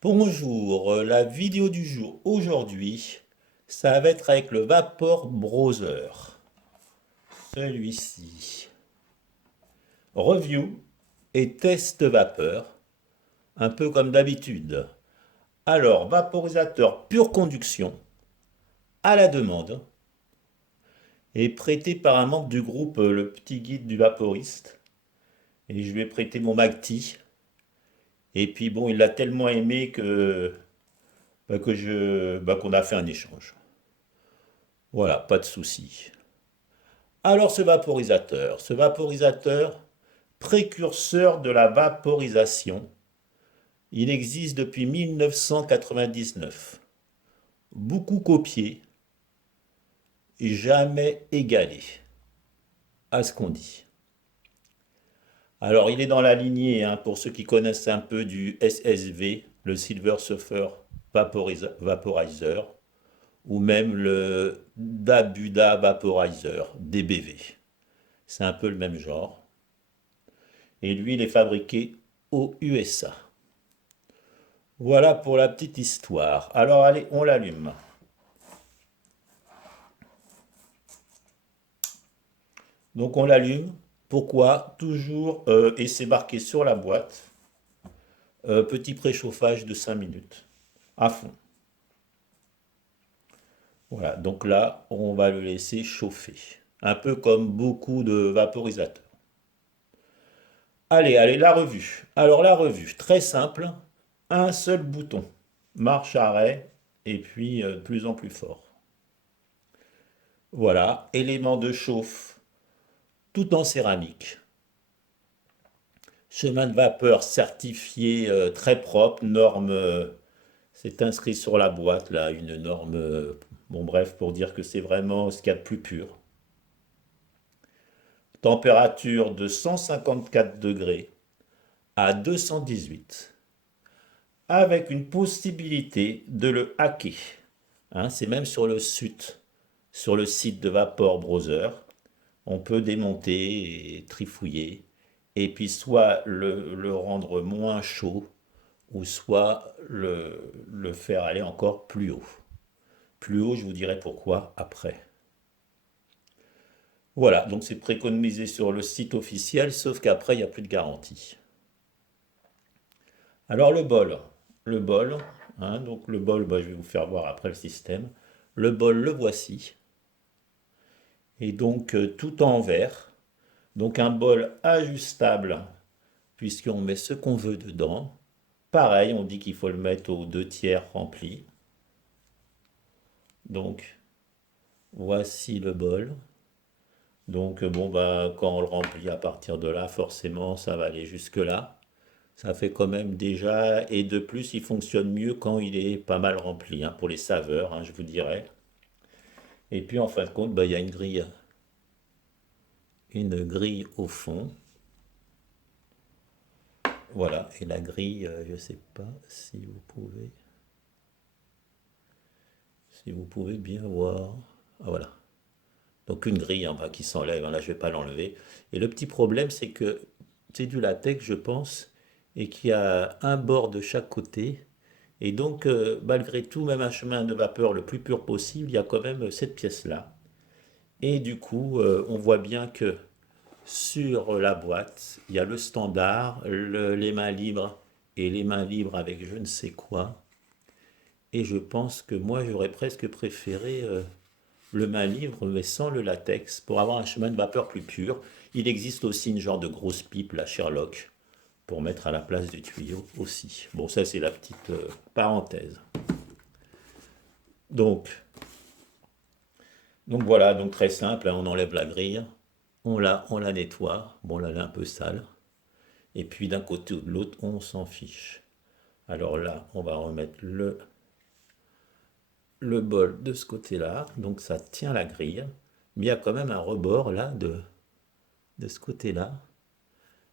Bonjour, la vidéo du jour aujourd'hui, ça va être avec le Vapor Browser. Celui-ci. Review et test vapeur, un peu comme d'habitude. Alors, vaporisateur pure conduction, à la demande, et prêté par un membre du groupe Le Petit Guide du Vaporiste. Et je lui ai prêté mon Magti. Et puis bon, il l'a tellement aimé qu'on a fait un échange. Voilà, pas de souci. Alors ce vaporisateur, précurseur de la vaporisation, il existe depuis 1999. Beaucoup copié et jamais égalé, à ce qu'on dit. Alors il est dans la lignée, hein, pour ceux qui connaissent un peu du SSV, le Silver Surfer Vaporizer, ou même le Dabuda Vaporizer, DBV. C'est un peu le même genre. Et lui, il est fabriqué aux USA. Voilà pour la petite histoire. Alors allez, on l'allume. Donc on l'allume. Pourquoi? Toujours, et c'est marqué sur la boîte, petit préchauffage de 5 minutes. À fond. Voilà, donc là, on va le laisser chauffer. Un peu comme beaucoup de vaporisateurs. Allez, la revue. Alors la revue, très simple. Un seul bouton. Marche arrêt, et puis de plus en plus fort. Voilà, élément de chauffe, tout en céramique. Chemin de vapeur certifié très propre, norme, c'est inscrit sur la boîte là, une norme, bon bref, pour dire que c'est vraiment ce qu'il y a de plus pur. Température de 154 degrés à 218, avec une possibilité de le hacker. Hein, c'est même sur le site de Vapor Browser. On peut démonter et trifouiller, et puis soit le rendre moins chaud, ou soit le faire aller encore plus haut. Plus haut, je vous dirai pourquoi après. Voilà, donc c'est préconisé sur le site officiel, sauf qu'après, il n'y a plus de garantie. Alors le bol, hein, donc le bol, bah, je vais vous faire voir après le système. Le bol, le voici, et donc tout en verre. Donc un bol ajustable, puisqu'on met ce qu'on veut dedans. Pareil, on dit qu'il faut le mettre aux 2 tiers rempli. Donc, voici le bol. Donc, bon, bah, quand on le remplit à partir de là, forcément, ça va aller jusque-là. Ça fait quand même déjà, et de plus, il fonctionne mieux quand il est pas mal rempli, hein, pour les saveurs, hein, je vous dirais. Et puis, en fin de compte, bah, il y a une grille au fond. Voilà, et la grille, je ne sais pas si vous pouvez bien voir. Ah, voilà. Donc une grille en bas qui s'enlève, hein, là je ne vais pas l'enlever. Et le petit problème c'est que c'est du latex je pense, et qu'il y a un bord de chaque côté. Et donc malgré tout, même un chemin de vapeur le plus pur possible, il y a quand même cette pièce-là. Et du coup, on voit bien que sur la boîte, il y a le standard, les mains libres et les mains libres avec je ne sais quoi. Et je pense que moi j'aurais presque préféré le main libre mais sans le latex pour avoir un chemin de vapeur plus pur. Il existe aussi une genre de grosse pipe, la Sherlock, pour mettre à la place du tuyau aussi. Bon, ça c'est la petite parenthèse. Donc, donc voilà, donc très simple, hein, on enlève la grille, on la nettoie, bon là elle est un peu sale, et puis d'un côté ou de l'autre on s'en fiche. Alors là, on va remettre le bol de ce côté-là, donc ça tient la grille, mais il y a quand même un rebord là de ce côté-là.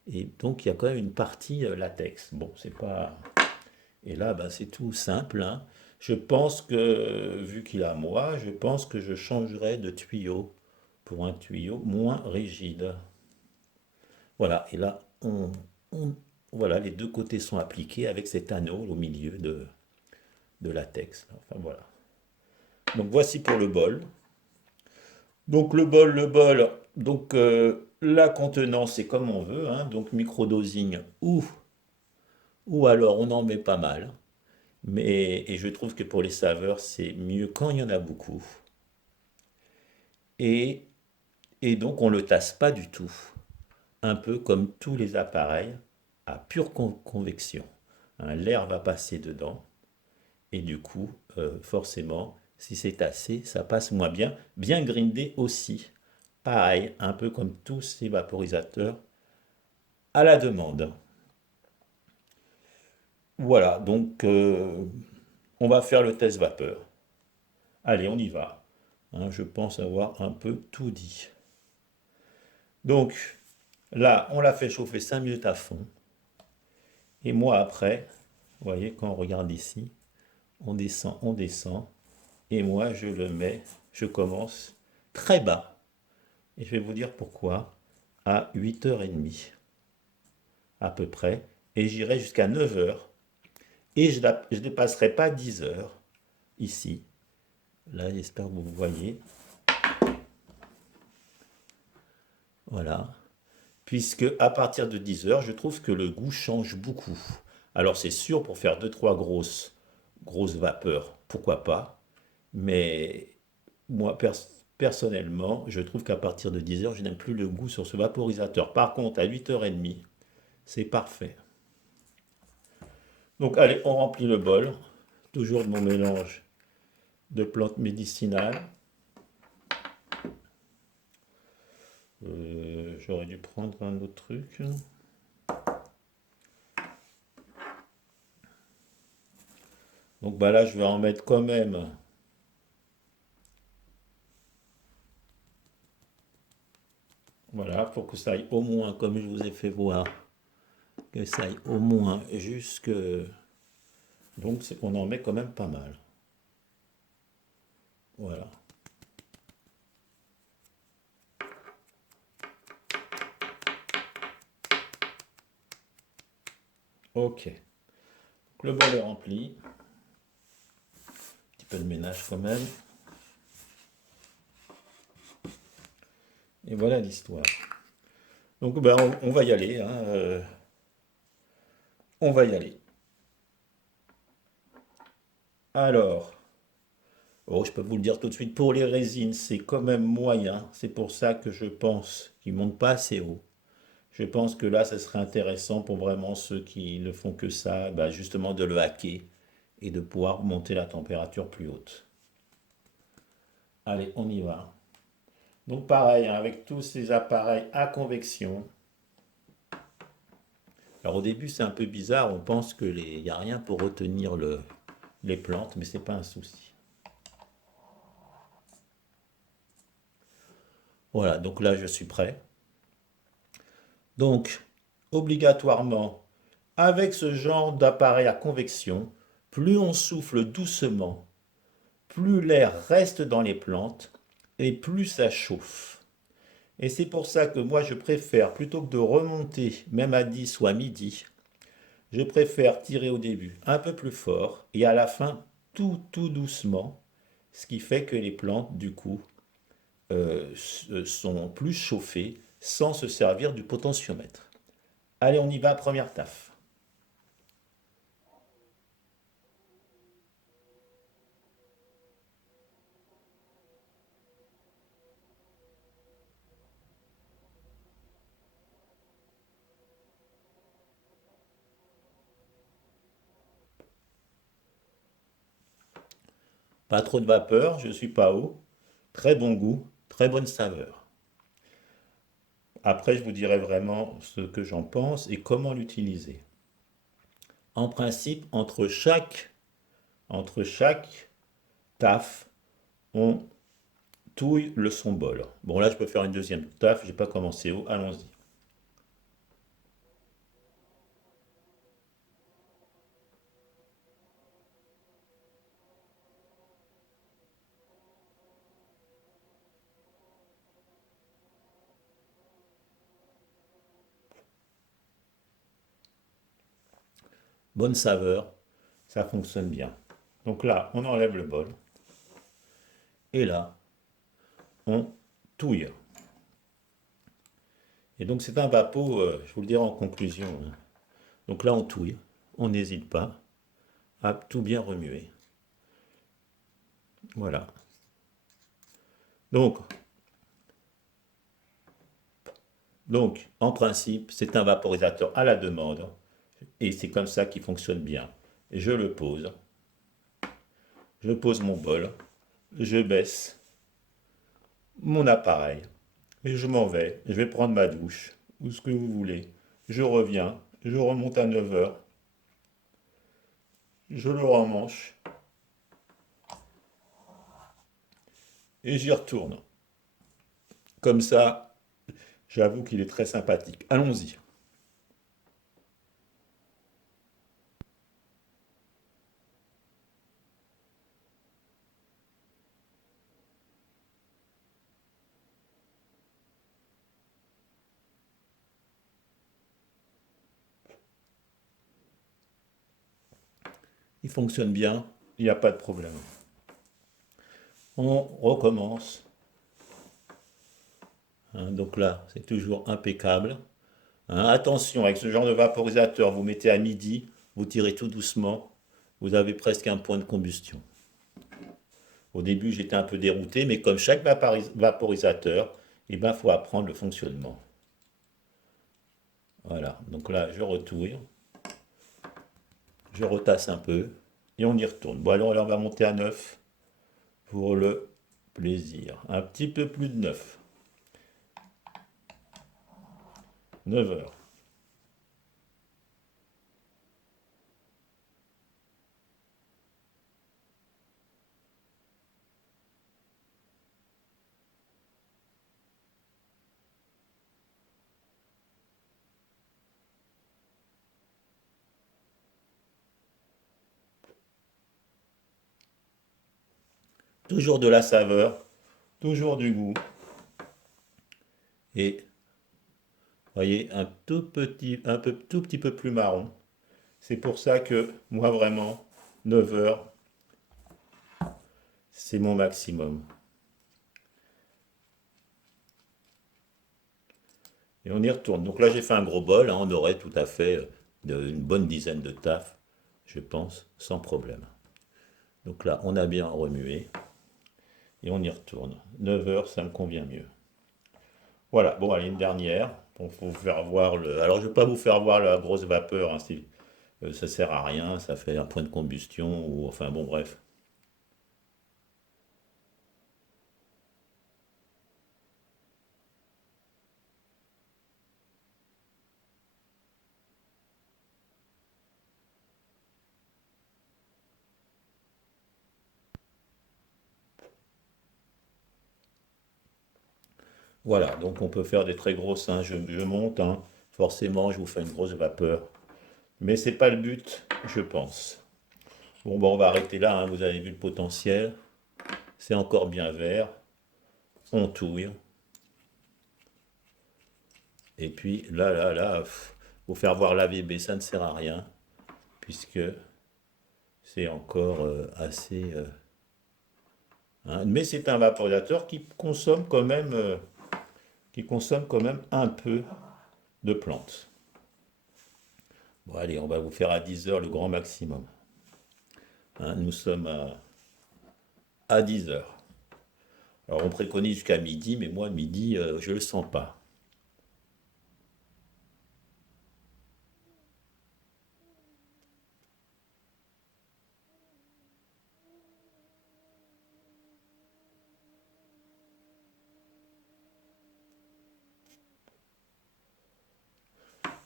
Et donc il y a quand même une partie latex. Bon, c'est pas. Et là, ben, c'est tout simple, hein. Je pense que, vu qu'il a moi, je pense que je changerai de tuyau pour un tuyau moins rigide. Voilà, et là, on voilà, les deux côtés sont appliqués avec cet anneau au milieu de latex. Enfin voilà. Donc voici pour le bol. Donc donc la contenance c'est comme on veut, hein, donc microdosing ou alors on en met pas mal. Et je trouve que pour les saveurs, c'est mieux quand il y en a beaucoup. Et, et donc on ne le tasse pas du tout. Un peu comme tous les appareils à pure convection. Hein, l'air va passer dedans. Et du coup, forcément, si c'est tassé, ça passe moins bien. Bien grindé aussi. Pareil, un peu comme tous ces vaporisateurs à la demande. Voilà, donc on va faire le test vapeur. Allez, on y va. Hein, je pense avoir un peu tout dit. Donc là, on l'a fait chauffer 5 minutes à fond. Et moi après, vous voyez, quand on regarde ici, on descend. Et moi, je le mets, je commence très bas. Et je vais vous dire pourquoi. À 8h30 à peu près. Et j'irai jusqu'à 9h. Et je ne dépasserai pas 10h ici. Là, j'espère que vous voyez. Voilà. Puisque à partir de 10h, je trouve que le goût change beaucoup. Alors c'est sûr, pour faire deux trois grosses vapeurs, pourquoi pas. Mais moi, personnellement, je trouve qu'à partir de 10h, je n'aime plus le goût sur ce vaporisateur. Par contre, à 8h30, c'est parfait. Donc allez, on remplit le bol. Toujours de mon mélange de plantes médicinales. J'aurais dû prendre un autre truc. Donc bah là, je vais en mettre quand même. Voilà, pour que ça aille au moins, comme je vous ai fait voir, que ça aille au moins jusque... Donc on en met quand même pas mal. Voilà. Ok. Donc, le bol est rempli. Un petit peu de ménage quand même. Et voilà l'histoire. Donc ben, on va y aller. Hein, on va y aller. Alors, oh, je peux vous le dire tout de suite, pour les résines, c'est quand même moyen. C'est pour ça que je pense qu'ils ne montent pas assez haut. Je pense que là, ça serait intéressant pour vraiment ceux qui ne font que ça, bah, justement de le hacker et de pouvoir monter la température plus haute. Allez, on y va. Donc pareil, hein, avec tous ces appareils à convection. Alors au début, c'est un peu bizarre, on pense qu'il n'y a rien pour retenir les plantes, mais c'est pas un souci. Voilà, donc là, je suis prêt. Donc, obligatoirement, avec ce genre d'appareil à convection, plus on souffle doucement, plus l'air reste dans les plantes et plus ça chauffe. Et c'est pour ça que moi je préfère, plutôt que de remonter même à 10 ou à midi, je préfère tirer au début un peu plus fort et à la fin tout doucement, ce qui fait que les plantes du coup sont plus chauffées sans se servir du potentiomètre. Allez, on y va, première taf. Pas trop de vapeur, je suis pas haut. Très bon goût, très bonne saveur. Après, je vous dirai vraiment ce que j'en pense et comment l'utiliser. En principe, entre chaque taf, on touille le son bol. Bon, là, je peux faire une deuxième taf, j'ai pas commencé haut, allons-y. bonne saveur, ça fonctionne bien. Donc là, on enlève le bol, et là, on touille. Et donc c'est un vapeau, je vous le dirai en conclusion, hein. Donc là, on touille, on n'hésite pas à tout bien remuer. Voilà. Donc, donc, en principe, c'est un vaporisateur à la demande, et c'est comme ça qu'il fonctionne bien. Je le pose, je pose mon bol, je baisse mon appareil, et je m'en vais, je vais prendre ma douche, ou ce que vous voulez. Je reviens, je remonte à 9 heures, je le remanche, et j'y retourne. Comme ça, j'avoue qu'il est très sympathique. Allons-y. Il fonctionne bien, il n'y a pas de problème. On recommence, hein. Donc là, c'est toujours impeccable, hein. Attention, avec ce genre de vaporisateur, vous mettez à midi, vous tirez tout doucement, vous avez presque un point de combustion. Au début, j'étais un peu dérouté, mais comme chaque vaporisateur, il ben, faut apprendre le fonctionnement. Voilà, donc là, je retouille, je retasse un peu, et on y retourne. Bon, alors là, on va monter à 9 pour le plaisir. Un petit peu plus de 9. 9 heures. Toujours de la saveur, toujours du goût. Et voyez, un tout petit peu plus marron. C'est pour ça que moi vraiment, 9 heures, c'est mon maximum. Et on y retourne. Donc là, j'ai fait un gros bol, hein, on aurait tout à fait une bonne dizaine de taf, je pense, sans problème. Donc là, on a bien remué et on y retourne. 9 heures, ça me convient mieux. Voilà, bon, allez, une dernière pour vous faire voir le. Alors, je ne vais pas vous faire voir la grosse vapeur, hein, ça sert à rien, ça fait un point de combustion, ou enfin bon, bref. Voilà, donc on peut faire des très grosses, hein, je monte, hein, forcément, je vous fais une grosse vapeur. Mais c'est pas le but, je pense. Bon, on va arrêter là, hein, vous avez vu le potentiel. C'est encore bien vert. On touille. Et puis là, vous faire voir l'AVB, ça ne sert à rien, puisque c'est encore assez. Hein. Mais c'est un vaporisateur qui consomme quand même un peu de plantes. Bon, allez, on va vous faire à 10 heures le grand maximum. Hein, nous sommes à 10 heures. Alors on préconise jusqu'à midi, mais moi midi, je le sens pas.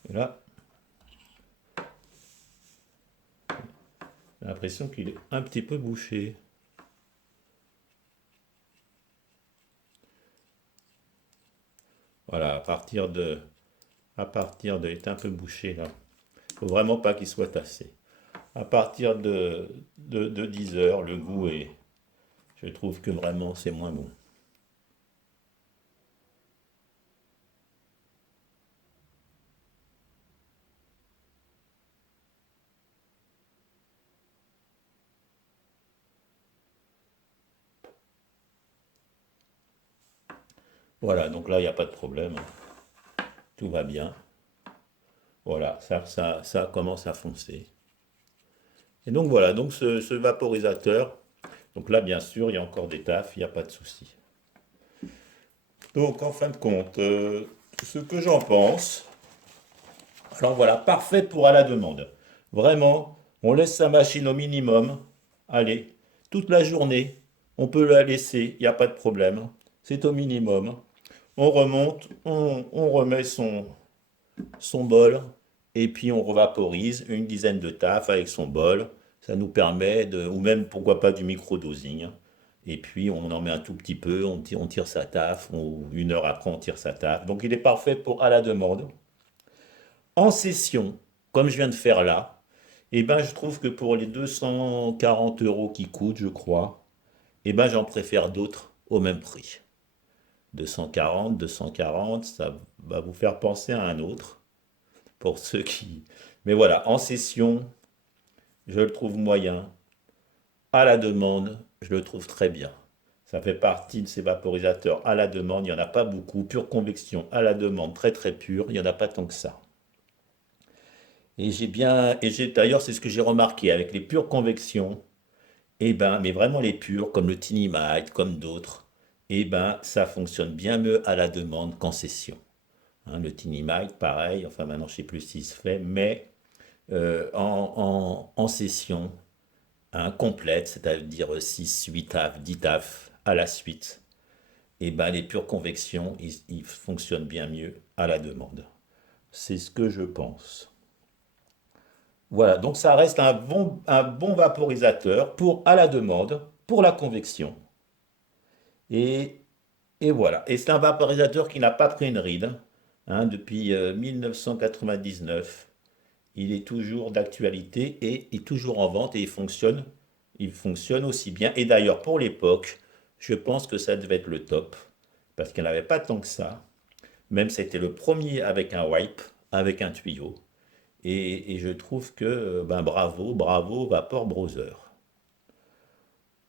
Et là, j'ai l'impression qu'il est un petit peu bouché. Voilà, il est un peu bouché là. Faut vraiment pas qu'il soit tassé. À partir de 10 heures, le goût est, je trouve que vraiment c'est moins bon. Voilà, donc là, il n'y a pas de problème, tout va bien. Voilà, ça commence à foncer. Et donc voilà, donc ce vaporisateur, donc là, bien sûr, il y a encore des tafs, il n'y a pas de souci. Donc, en fin de compte, ce que j'en pense, alors voilà, parfait pour à la demande. Vraiment, on laisse sa machine au minimum. Allez, toute la journée, on peut la laisser, il n'y a pas de problème. C'est au minimum. On remonte, on remet son bol, et puis on revaporise une dizaine de taf avec son bol. Ça nous permet de, ou même pourquoi pas du micro-dosing. Et puis on en met un tout petit peu, on tire sa taf, une heure après on tire sa taf. Donc il est parfait pour à la demande. En session, comme je viens de faire là, eh ben, je trouve que pour les 240 € qui coûtent, je crois, eh ben, j'en préfère d'autres au même prix. 240, ça va vous faire penser à un autre, pour ceux qui... Mais voilà, en session, je le trouve moyen. À la demande, je le trouve très bien. Ça fait partie de ces vaporisateurs à la demande. Il n'y en a pas beaucoup. Pure convection à la demande, très très pure. Il n'y en a pas tant que ça. D'ailleurs, c'est ce que j'ai remarqué avec les pures convections. Eh ben, mais vraiment les pures, comme le Tiny Mite, comme d'autres, eh ben, ça fonctionne bien mieux à la demande qu'en session. Hein, le Tiny Mite, pareil, enfin maintenant je sais plus s'il se fait, mais en session, hein, complète, c'est-à-dire 6, 8 taf, 10 taf à la suite, eh ben, les pures convections, ils fonctionnent bien mieux à la demande. C'est ce que je pense. Voilà, donc ça reste un bon vaporisateur pour à la demande, pour la convection. Et, et voilà. Et c'est un vaporisateur qui n'a pas pris une ride, hein, depuis 1999. Il est toujours d'actualité et est toujours en vente et il fonctionne. Il fonctionne aussi bien. Et d'ailleurs, pour l'époque, je pense que ça devait être le top. Parce qu'il n'y en avait pas tant que ça. Même c'était le premier avec un wipe, avec un tuyau. Et je trouve que, ben bravo, bravo, Vapor Browser.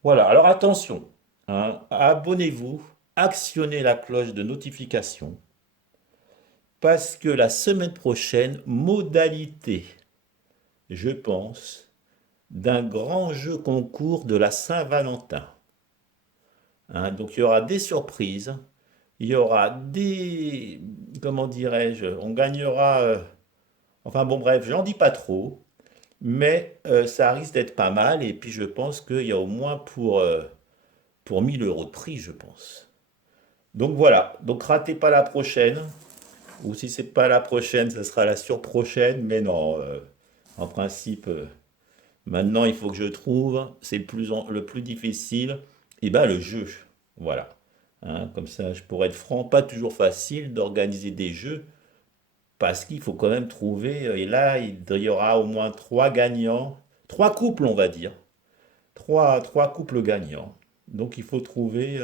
Voilà, alors attention, hein, abonnez-vous, actionnez la cloche de notification, parce que la semaine prochaine, modalité, je pense, d'un grand jeu concours de la Saint-Valentin. Hein, donc il y aura des surprises, il y aura des, comment dirais-je, on gagnera, enfin bon bref, j'en dis pas trop, mais ça risque d'être pas mal, et puis je pense qu'il y a au moins pour 1 000 € de prix, je pense. Donc voilà, donc ratez pas la prochaine, ou si c'est pas la prochaine, ça sera la surprochaine, mais non, en principe, maintenant il faut que je trouve, c'est le plus difficile, et ben le jeu, voilà. Hein, comme ça, je pourrais être franc, pas toujours facile d'organiser des jeux, parce qu'il faut quand même trouver, et là il y aura au moins trois gagnants, trois couples on va dire, trois couples gagnants. Donc il faut trouver,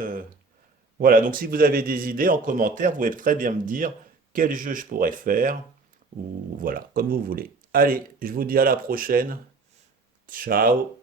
voilà, donc si vous avez des idées en commentaire, vous pouvez très bien me dire quel jeu je pourrais faire, ou voilà, comme vous voulez. Allez, je vous dis à la prochaine. Ciao.